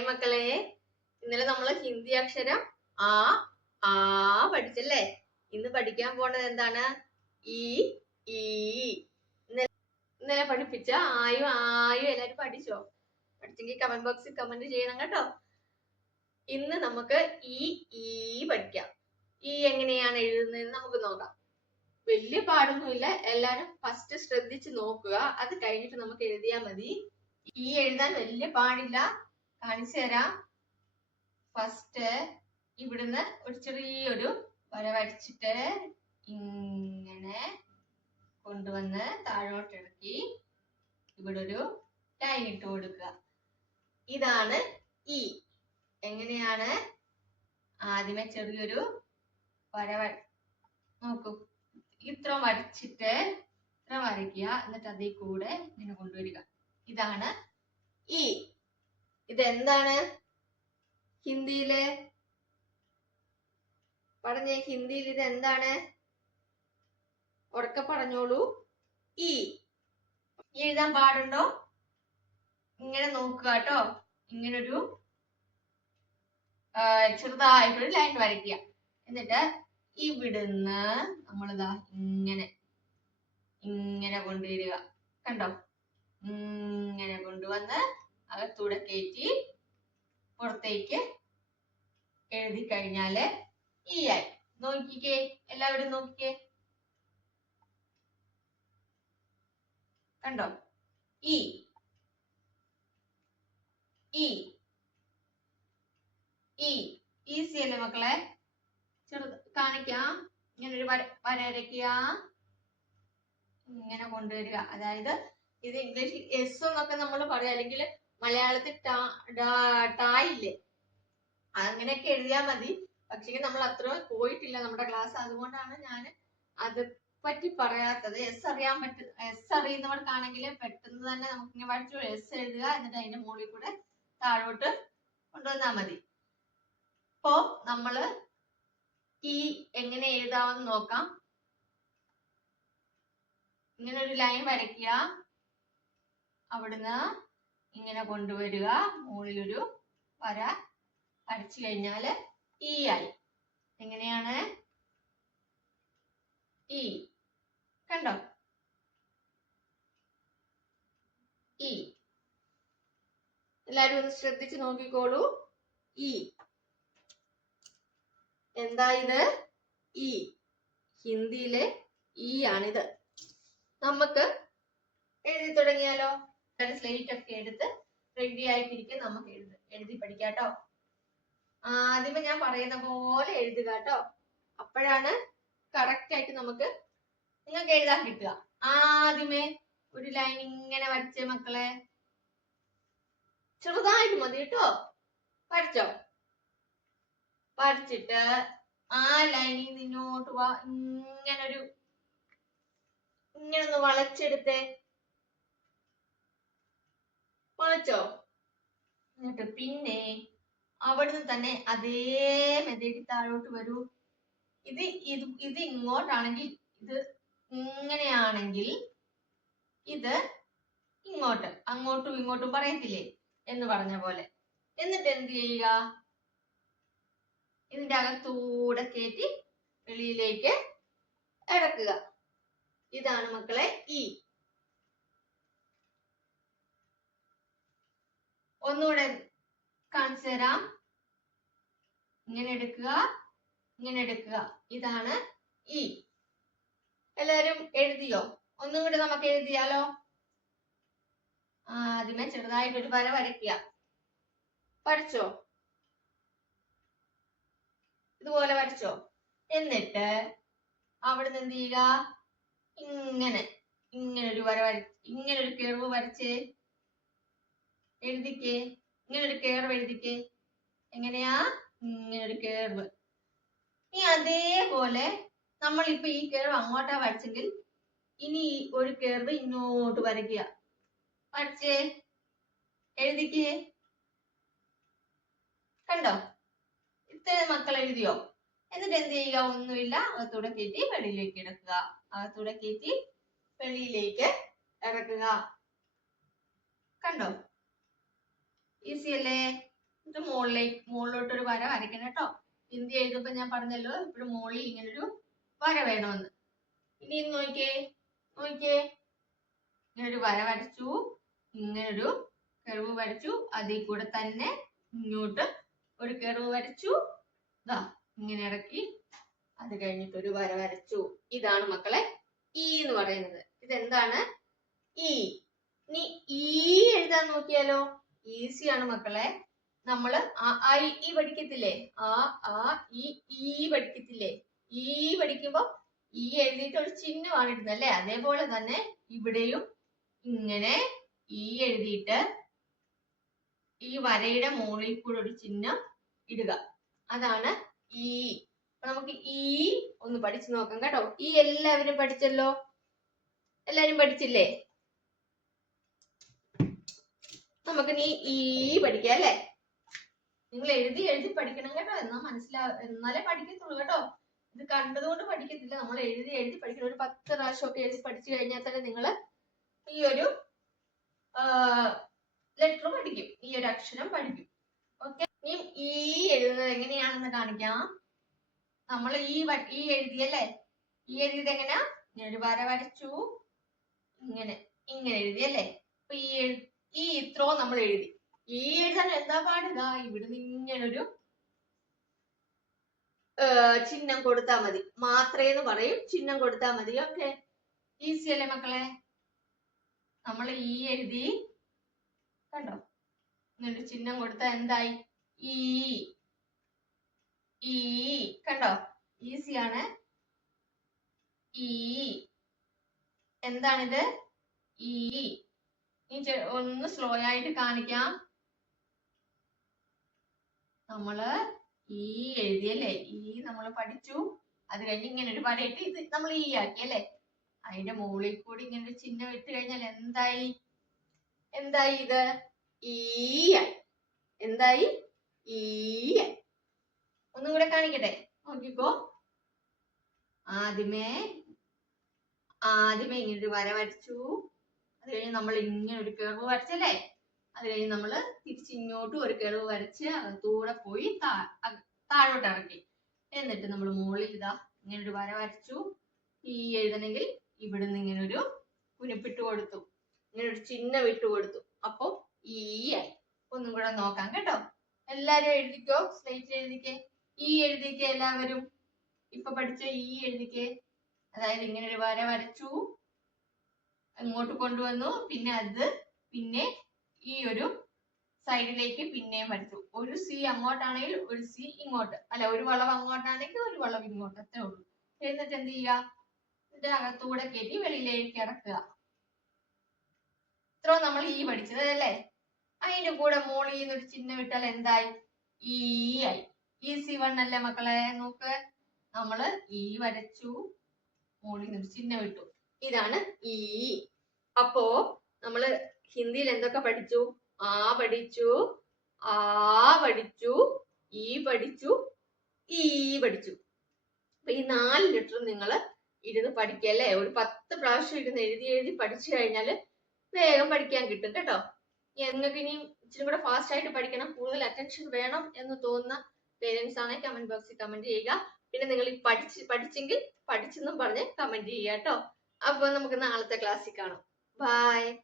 Hi മക്കളെ. ഇന്നലെ നമ്മൾ ഹിന്ദി അക്ഷരം ആ ആ പഠിച്ചല്ലേ? ഇന്ന് പഠിക്കാൻ പോണത് എന്താണ്? ഈ ഈ. ഇന്നലെ പഠിപ്പിച്ച ആയും ആയും എല്ലാരും പഠിച്ചോ? പഠിച്ചെങ്കിൽ കമന്റ് ബോക്സിൽ കമന്റ് ചെയ്യണം കേട്ടോ. ഇന്ന് നമുക്ക് ഈ ഈ പഠിക്കാം. ഈ എങ്ങനെയാണ് എഴുതുന്നതെന്ന് നമുക്ക് നോക്കാം. വലിയ പാടൊന്നുമില്ല. എല്ലാരും ഫസ്റ്റ് ശ്രദ്ധിച്ച് നോക്കുക. അത് കഴിഞ്ഞിട്ട് നമുക്ക് എഴുതിയാൽ മതി. ഈ എഴുതാൻ വലിയ പാടില്ല. കാണിച്ചു തരാം. ഫസ്റ്റ് ഇവിടുന്ന് ഒരു ചെറിയൊരു വര വരച്ചിട്ട് ഇങ്ങനെ കൊണ്ടുവന്ന് താഴോട്ട് ഇറക്കി ഇവിടെ ഒരു ലൈൻ ഇട്ട് കൊടുക്കുക. ഇതാണ് ഇ എങ്ങനെയാണ്? ആദ്യമേ ചെറിയൊരു വര വര നോക്കൂ. ഇത്ര വരച്ചിട്ട് ഇത്ര വരയ്ക്കുക. എന്നിട്ട് അതിൽ കൂടെ ഇങ്ങനെ കൊണ്ടുവരിക. ഇതാണ് ഈ ഇതെന്താണ്? ഹിന്ദിയിൽ? പറഞ്ഞേ ഹിന്ദിയിൽ ഇത് എന്താണ് ഉറക്കെ പറഞ്ഞോളൂ ഈ എഴുതാൻ പാടുണ്ടോ? ഇങ്ങനെ നോക്കുക കേട്ടോ. ഇങ്ങനൊരു ചെറുതായിട്ടൊരു ലൈൻ വരയ്ക്കുക. എന്നിട്ട് ഇവിടുന്ന് നമ്മളിതാ ഇങ്ങനെ ഇങ്ങനെ കൊണ്ടുവരിക. കണ്ടോ? ഇങ്ങനെ കൊണ്ടുവന്ന് അകത്തൂടെ കയറ്റി പുറത്തേക്ക് എഴുതി കഴിഞ്ഞാൽ ഈ ആയി. നോക്കിക്കേ എല്ലാവരും നോക്കിക്കേ. കണ്ടോ? ഇ ഈ ഈ ഈസി അല്ലേ മക്കളെ? ചെറുത് കാണിക്കാം. ഇങ്ങനെ ഒരു വര വര വരയ്ക്കുക ഇങ്ങനെ കൊണ്ടുവരിക. അതായത് ഇത് ഇംഗ്ലീഷിൽ എസ് എന്നൊക്കെ നമ്മൾ പറയുക അല്ലെങ്കിൽ മലയാളത്തിൽ ടാ ട ഇല്ലേ അങ്ങനെയൊക്കെ എഴുതിയാൽ മതി. പക്ഷേ നമ്മൾ അത്ര പോയിട്ടില്ല നമ്മുടെ ക്ലാസ്. അതുകൊണ്ടാണ് ഞാൻ അത് പറ്റി പറയാത്തത്. എസ് അറിയാൻ പറ്റും എസ് അറിയുന്നവർക്കാണെങ്കിൽ പെട്ടെന്ന് തന്നെ നമുക്ക് ഇങ്ങനെ വഴിച്ചു എസ് എഴുതുക എന്നിട്ട് അതിന്റെ മുകളിൽ കൂടെ താഴോട്ട് കൊണ്ടുവന്നാൽ മതി. അപ്പോ നമ്മൾ ഈ എങ്ങനെ എഴുതാമെന്ന് നോക്കാം. ഇങ്ങനെ ഒരു ലൈൻ വരയ്ക്കുക. അവിടുന്ന് ഇങ്ങനെ കൊണ്ടുവരിക. മുകളിലൊരു വര അടിച്ചു കഴിഞ്ഞാൽ ഈ ആയി. എങ്ങനെയാണ്? ഇ കണ്ടോ? ഇ എല്ലാരും ഒന്ന് ശ്രദ്ധിച്ചു നോക്കിക്കോളൂ. ഇ എന്താ ഇത്? ഈ ഹിന്ദിയിലെ ഈ ആണിത്. നമുക്ക് എഴുതി തുടങ്ങിയാലോ? സ്ലേറ്റ് ഒക്കെ എടുത്ത് റെഡി ആയിട്ടിരിക്കും നമുക്ക് എഴുതി എഴുതി പഠിക്കാട്ടോ. ആദ്യമേ ഞാൻ പറയുന്ന പോലെ എഴുതുക കേട്ടോ അപ്പോഴാണ് കറക്റ്റ് ആയിട്ട് നമുക്ക് നിങ്ങൾക്ക് എഴുതാൻ കിട്ടുക. ആദ്യമേ ഒരു ലൈൻ ഇങ്ങനെ വരച്ചേ മക്കളെ. ചെറുതായിട്ട് മതി കേട്ടോ വരച്ചോ? വരച്ചിട്ട് ആ ലൈനിൽ നിന്നോട്ട് വാ. ഇങ്ങനെ ഒരു ഇങ്ങനെ ഒന്ന് വളച്ചെടുത്തേ. വളച്ചോ എന്നിട്ട് പിന്നെ അവിടുന്ന് തന്നെ അതേ മെതേടി താഴോട്ട് വരൂ. ഇത് ഇത് ഇത് ഇങ്ങോട്ടാണെങ്കിൽ ഇത് ഇങ്ങനെയാണെങ്കിൽ ഇത് ഇങ്ങോട്ട് അങ്ങോട്ടും ഇങ്ങോട്ടും പറയത്തില്ലേ എന്ന് പറഞ്ഞ പോലെ. എന്നിട്ട് എന്ത് ചെയ്യുക? ഇതിന്റെ അകത്തൂടെ കയറ്റി വെളിയിലേക്ക് ഇറക്കുക. ഇതാണ് മക്കളെ ഈ ഒന്നുകൂടെ കാണിച്ചു തരാം. ഇങ്ങനെ എടുക്കുക ഇങ്ങനെ എടുക്കുക. ഇതാണ് ഇ എല്ലാരും എഴുതിയോ? ഒന്നും കൂടി നമുക്ക് എഴുതിയാലോ? ആദ്യമേ ചെറുതായിട്ട് ഒരു വര വരയ്ക്കുക. വരച്ചോ? ഇതുപോലെ വരച്ചോ? എന്നിട്ട് അവിടുന്ന് എന്ത് ചെയ്യുക? ഇങ്ങനെ ഇങ്ങനെ ഒരു വര വര ഇങ്ങനെ ഒരു കെർവ് വരച്ചേ എഴുതിക്കേ. ഇങ്ങനെ ഒരു കേർവ് എഴുതിക്കേ. എങ്ങനെയാ? ഇങ്ങനെ ഒരു കേർവ് ഇനി അതേപോലെ ഇപ്പൊ ഈ കേർവ് അങ്ങോട്ടാ വരച്ചെങ്കിൽ ഇനി ഒരു കേർവ് ഇങ്ങോട്ട് വരയ്ക്കുക. വരച്ചേ. എഴുതിക്കേ. കണ്ടോ? ഇത്ര മക്കൾ എഴുതിയോ? എന്നിട്ട് എന്ത് ചെയ്യുക? ഒന്നുമില്ല. അകത്തൂടെ കയറ്റി വെളിയിലേക്ക് ഇടക്കുക അകത്തൂടെ കയറ്റി വെളിയിലേക്ക് ഇറക്കുക. കണ്ടോ? ഈസി അല്ലേ? ഇത് മുകളിലേക്ക് മുകളിലോട്ട് ഒരു വര വരയ്ക്കണം കേട്ടോ. ഹിന്ദി എഴുതുമ്പോ ഞാൻ പറഞ്ഞല്ലോ ഇപ്പോഴും മുകളിൽ ഇങ്ങനൊരു വര വേണമെന്ന്. ഇനി ഇത് നോക്കിയേ നോക്കിയേ. ഇങ്ങനൊരു വര വരച്ചു ഇങ്ങനൊരു കെറിവ് വരച്ചു അതിൽ കൂടെ തന്നെ ഇങ്ങോട്ട് ഒരു കെറിവ് വരച്ചു. ഇതാ ഇങ്ങനെ ഇറക്കി. അത് കഴിഞ്ഞിട്ട് ഒരു വര വരച്ചു. ഇതാണ് മക്കളെ ഈ എന്ന് പറയുന്നത്. ഇതെന്താണ്? ഈ ഇനി ഈ എഴുതാൻ നോക്കിയാലോ? ഈസിയാണ് മക്കളെ. നമ്മൾ ആ ഇ, പഠിക്കത്തില്ലേ? ആ ആ ഇ ഈ പഠിക്കത്തില്ലേ? ഈ പഠിക്കുമ്പോ ഈ എഴുതിയിട്ട് ഒരു ചിഹ്നമാണ് ഇടുന്നത് അല്ലേ? അതേപോലെ തന്നെ ഇവിടെയും ഇങ്ങനെ ഈ എഴുതിയിട്ട് ഈ വരയുടെ മുകളിൽ കൂടെ ഒരു ചിഹ്നം ഇടുക. അതാണ് ഈ. നമുക്ക് ഈ ഒന്ന് പഠിച്ചു നോക്കാം കേട്ടോ. ഈ എല്ലാവരും പഠിച്ചല്ലോ? എല്ലാരും പഠിച്ചില്ലേ? നമുക്ക് നീ ഈ പഠിക്കാം അല്ലേ? നിങ്ങൾ എഴുതി എഴുതി പഠിക്കണം കേട്ടോ. എന്നാ മനസ്സിലാ എന്നാലേ പഠിക്കത്തുള്ളൂ കേട്ടോ. ഇത് കണ്ടതുകൊണ്ട് പഠിക്കത്തില്ല. നമ്മൾ എഴുതി എഴുതി പഠിക്കണം. ഒരു പത്ത് പ്രാവശ്യം ഒക്കെ എഴുതി പഠിച്ചു കഴിഞ്ഞാൽ തന്നെ നിങ്ങൾ ഈ ഒരു ലെറ്റർ പഠിക്കും. ഈ ഒരു അക്ഷരം പഠിക്കും. ഓക്കെ ഇനി ഈ എഴുതുന്നത് എങ്ങനെയാണെന്ന് കാണിക്കാം. നമ്മൾ ഈ ഈ എഴുതിയല്ലേ ഈ എഴുതിയത് എങ്ങനെയാ? ഒരു വര വരച്ചു. ഇങ്ങനെ ഇങ്ങനെ എഴുതിയല്ലേ അപ്പൊ ഈ ഈ ഇത്രോ നമ്മൾ എഴുതി. ഈ എഴുതാൻ എന്താ പാടുക ഇവിടുന്ന് ഇങ്ങനൊരു ചിഹ്നം കൊടുത്താ മതി. മാത്രേന്ന് പറയും ചിഹ്നം കൊടുത്താ മതി. ഓക്കെ. ഈസി അല്ലേ മക്കളെ? നമ്മൾ ഈ എഴുതി കണ്ടോ? ഇങ്ങനൊരു ചിഹ്നം കൊടുത്താ എന്തായി? ഈ ഈ കണ്ടോ? ഈസിയാണ് ഈ എന്താണിത്? ഈ ചെ- ഒന്ന് സ്ലോ ആയിട്ട് കാണിക്കാം. നമ്മൾ ഈ എഴുതിയല്ലേ? ഈ നമ്മൾ പഠിച്ചു. അത് കഴിഞ്ഞ് ഇങ്ങനെ ഒരു വരയിട്ട് ഇത് നമ്മൾ ഈ ആക്കി അല്ലേ? അതിന്റെ മുകളിൽ കൂടി ഇങ്ങനെ ഒരു ചിഹ്നം ഇട്ട് കഴിഞ്ഞാൽ എന്തായി? എന്തായി ഇത്? ഈ എന്തായി? ഈ ഒന്നും കൂടെ കാണിക്കട്ടെ? നോക്കിക്കോ. ആദ്യമേ ആദ്യമേ ഇങ്ങനെ ഒരു വര വരച്ചു. അത് കഴിഞ്ഞ് നമ്മൾ ഇങ്ങനെ ഒരു കേർവ് വരച്ചല്ലേ? അത് കഴിഞ്ഞ് നമ്മൾ തിരിച്ച് ഇങ്ങോട്ടും ഒരു കേർവ് വരച്ച് അകത്തൂടെ പോയി താഴോട്ട് ഇറക്കി. എന്നിട്ട് നമ്മൾ മുകളിൽ ഇതാ ഇങ്ങനെ ഒരു വര വരച്ചു. ഈ എഴുതണമെങ്കിൽ ഇവിടുന്ന് ഇങ്ങനെ ഒരു കുനിപ്പിട്ട് കൊടുത്തു. ഇങ്ങനെ ഒരു ചിഹ്നം ഇട്ട് കൊടുത്തു. അപ്പൊ ഈ ആയി. ഒന്നും കൂടെ നോക്കാം കേട്ടോ. എല്ലാരും എഴുതിക്കോ? സ്ലേറ്റ് എഴുതിക്കേ. ഈ എഴുതിക്കേ എല്ലാവരും? ഇപ്പൊ പഠിച്ച ഈ എഴുതിക്കേ. അതായത് ഇങ്ങനെ ഒരു വര വരച്ചു. ഇങ്ങോട്ട് കൊണ്ടുവന്നു. പിന്നെ അത് പിന്നെ ഈ ഒരു സൈഡിലേക്ക് പിന്നെയും വരച്ചു. ഒരു സി അങ്ങോട്ടാണെങ്കിൽ ഒരു സി ഇങ്ങോട്ട്. അല്ല ഒരു വളവ് അങ്ങോട്ടാണെങ്കിൽ ഒരു വളവ് ഇങ്ങോട്ട്. അത്രേ ഉള്ളൂ. എന്നിട്ട് എന്ത് ചെയ്യുക? ഇതിന്റെ അകത്തൂടെ കയറ്റി വെളിയിലേക്ക് ഇറക്കുക. ഇത്ര നമ്മൾ ഈ പഠിച്ചത് അല്ലേ? അതിന്റെ കൂടെ മോളിൽ നിന്ന് ഒരു ചിഹ്നം ഇട്ടാൽ എന്തായി? ഈ ആയി. ഈ സി വൺ അല്ലേ മക്കളെ? നോക്ക്. നമ്മൾ ഈ വരച്ചു. മോളിൽ നിന്ന് ഒരു ചിഹ്നം ഇട്ടു. ഇതാണ് ഈ അപ്പോ നമ്മൾ ഹിന്ദിയിൽ എന്തൊക്കെ പഠിച്ചു? ആ പഠിച്ചു ആ പഠിച്ചു ഈ പഠിച്ചു ഈ പഠിച്ചു. അപ്പൊ ഈ നാല് ലെറ്റർ നിങ്ങൾ ഇരുന്ന് പഠിക്കല്ലേ ഒരു പത്ത് പ്രാവശ്യം ഇരുന്ന് എഴുതി എഴുതി പഠിച്ചു കഴിഞ്ഞാൽ വേഗം പഠിക്കാൻ കിട്ടും കേട്ടോ. നിങ്ങൾക്ക് ഇനി ഇച്ചിരി കൂടെ ഫാസ്റ്റ് ആയിട്ട് പഠിക്കണം. കൂടുതൽ അറ്റൻഷൻ വേണം എന്ന് തോന്നുന്ന പേരൻസ് ആണെങ്കിൽ കമന്റ് ബോക്സിൽ കമന്റ് ചെയ്യുക. പിന്നെ നിങ്ങൾ ഈ പഠിച്ച് പഠിച്ചെങ്കിൽ പഠിച്ചെന്നും പറഞ്ഞ് കമന്റ് ചെയ്യുക കേട്ടോ. അപ്പൊ നമുക്ക് നാളത്തെ ക്ലാസ്സിൽ കാണാം. Bye.